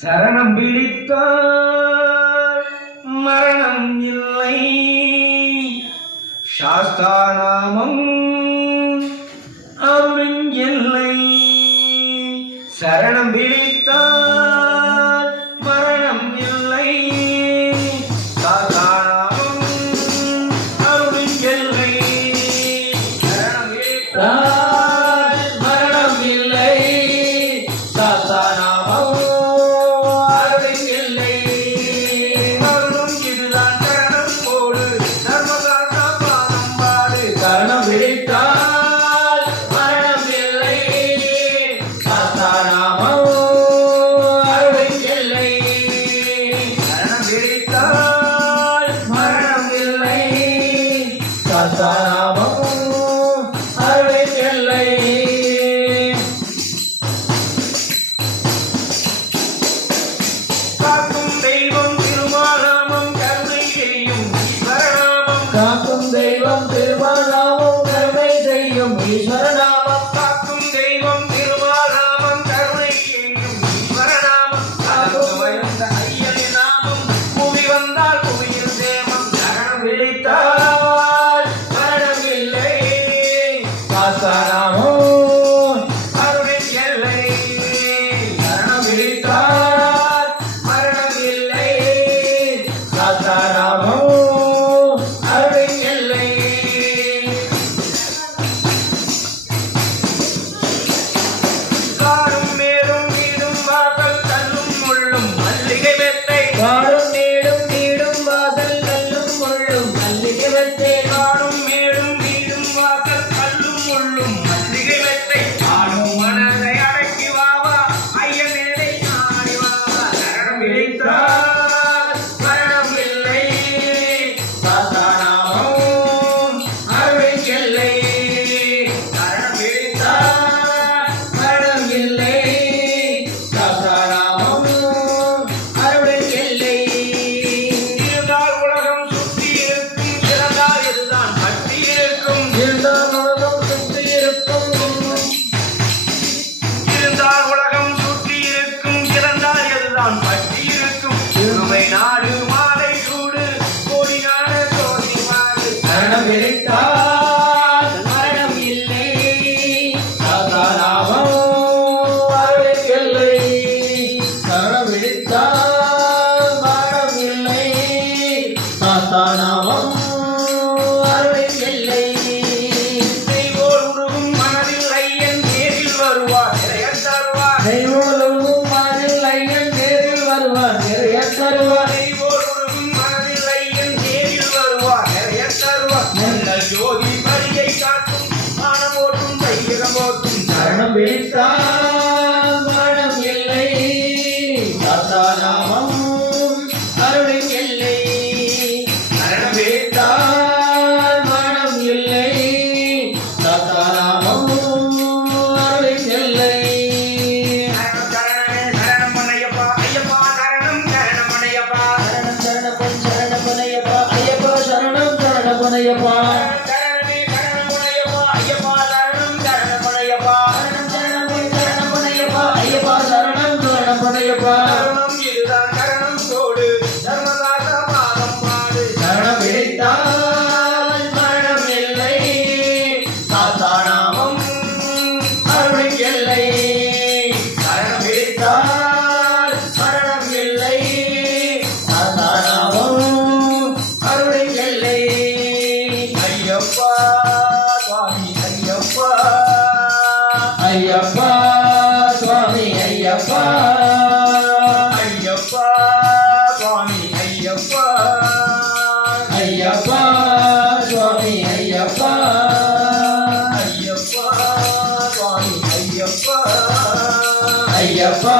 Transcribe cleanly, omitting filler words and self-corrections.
சரணம் பிடித்தால் மரணம் இல்லை, சாஸ்தாநாமம் அருளின் எல்லை. சரணம் பிடித்தால் மரணம் இல்லை, சாஸ்தாநாமம் அருளின் எல்லை. சரணம் பிடித்தால் மரணம் இல்லை, சாஸ்தாநாமம் சரணம் பிடித்தால் மரணம் இல்லை, சாஸ்தாநாமம் அருளின் எல்லை. சரணம் பிடித்தால் மரணம் இல்லை, சாஸ்தாநாமம் அருளின் எல்லை. காக்கும் தெய்வம் திருமாநாமம் கருணை செய்யும் ஈஸ்வரநாமம். காக்கும் தெய்வம் திருமாநாமம் கருணை செய்யும் ஈஸ்வரநாமம். காக்கும் தெய்வம் திருமாநாமம் கருணை செய்யும் ஈஸ்வரநாமம். காக்கும் வந்த ஐயனே நாமம் புவி வந்தால் புவியில் தேமம். சரணம் பிடித்தால் மரணம் இல்லை, சாஸ்தாநாமம் அருளின் எல்லை. சரணம் பிடித்தால் மரணம் இல்லை, சாஸ்தாநாமம் அருளின் எல்லை. காடும் மேடும் வீடும் வாசல் கல்லும் முள்ளும் மல்லிகை மெத்தை. காடும் மேடும் வீடும் வாசல் கல்லும் முள்ளும் மல்லிகை மெத்தை. காடும் மேடும் வீடும் வாசல் கல்லும் முள்ளும் மல்லிகை மெத்தை. ஆடும் மனதை அடக்கி வாவா ஐயனே நாடி வாவா. சரணம் பிடித்தால் மரணம் இல்லை, சாஸ்தாநாமம் அருளின் எல்லை. சரணம் பிடித்தால் மரணம் இல்லை, சாஸ்தாநாமம் அருளின் எல்லை. இருந்தால் உலகம் சுற்றி இருக்கும், இறந்தால் இதுதான் பற்றி இருக்கும். இருந்தால் உலகம் சுற்றி இருக்கும், இருந்தால் உலகம் சுற்றி இருக்கும், இறந்தால் இதுதான் பற்றி இருக்கும். திருமை நாடு மாலை சூடு கோடி நாட சோதி மாடு. சரணம் பிடித்தால் மரணம் இல்லை, சாஸ்தாநாமம் அருளின் எல்லை. சரணம் பிடித்தால் மரணம் இல்லை, சாஸ்தாநாமம் அருளின் எல்லை. தெய்வோர் உருகும் மனதில் ஐயன் நேரில் வருவார், நிறையத் தருவார். தெய்வோர் உருகும் மனதில் ஐயன் நேரில் வருவார், நிறையத் தருவார். தெய்வோர் உருகும் மனதில் ஐயன் நேரில் வருவார், நிறையத் தருவார். மன்னல் ஜோதி பரியை காட்டும் மானம் ஓட்டும் தைரியம் ஓட்டும். சரணம் பிடித்தால் மரணம் இல்லை, சாஸ்தாநாமம் அருளின் எல்லை. சரணம் பிடித்தால் மரணம் இல்லை, சாஸ்தாநாமம் அருளின் எல்லை. சரணம் சரணமனையப்பா ஐயப்பா, சரணம் சரணமனையப்பா. சரணம் சரணமனையப்பா ஐயப்பா, சரணம் சரணமனையப்பா. சரணமே சரணமனையப்பா ஐயப்பா, சரணம் சரணமனையப்பா. சரணம் சரணமனையப்பா ஐயப்பா, சரணம் சரணமனையப்பா. சரணம் இதுதான் சரணம் தோடு தர்மதாச பாதம் பாடு. சரணம் பிடித்தால் மரணம் இல்லை, சாஸ்தாநாமம் அருளின் எல்லை. சரணம் பிடித்தால் மரணம் இல்லை, சாஸ்தாநாமம் அருளின் எல்லை. ஐயப்பா சுவாமி ஐயப்பா, ஐயப்பா சுவாமி ஐயப்பா. ஐயப்பா சுவாமி ஐயப்பா, ஐயப்பா சுவாமி ஐயப்பா. ஐயப்பா சுவாமி ஐயப்பா, ஐயப்பா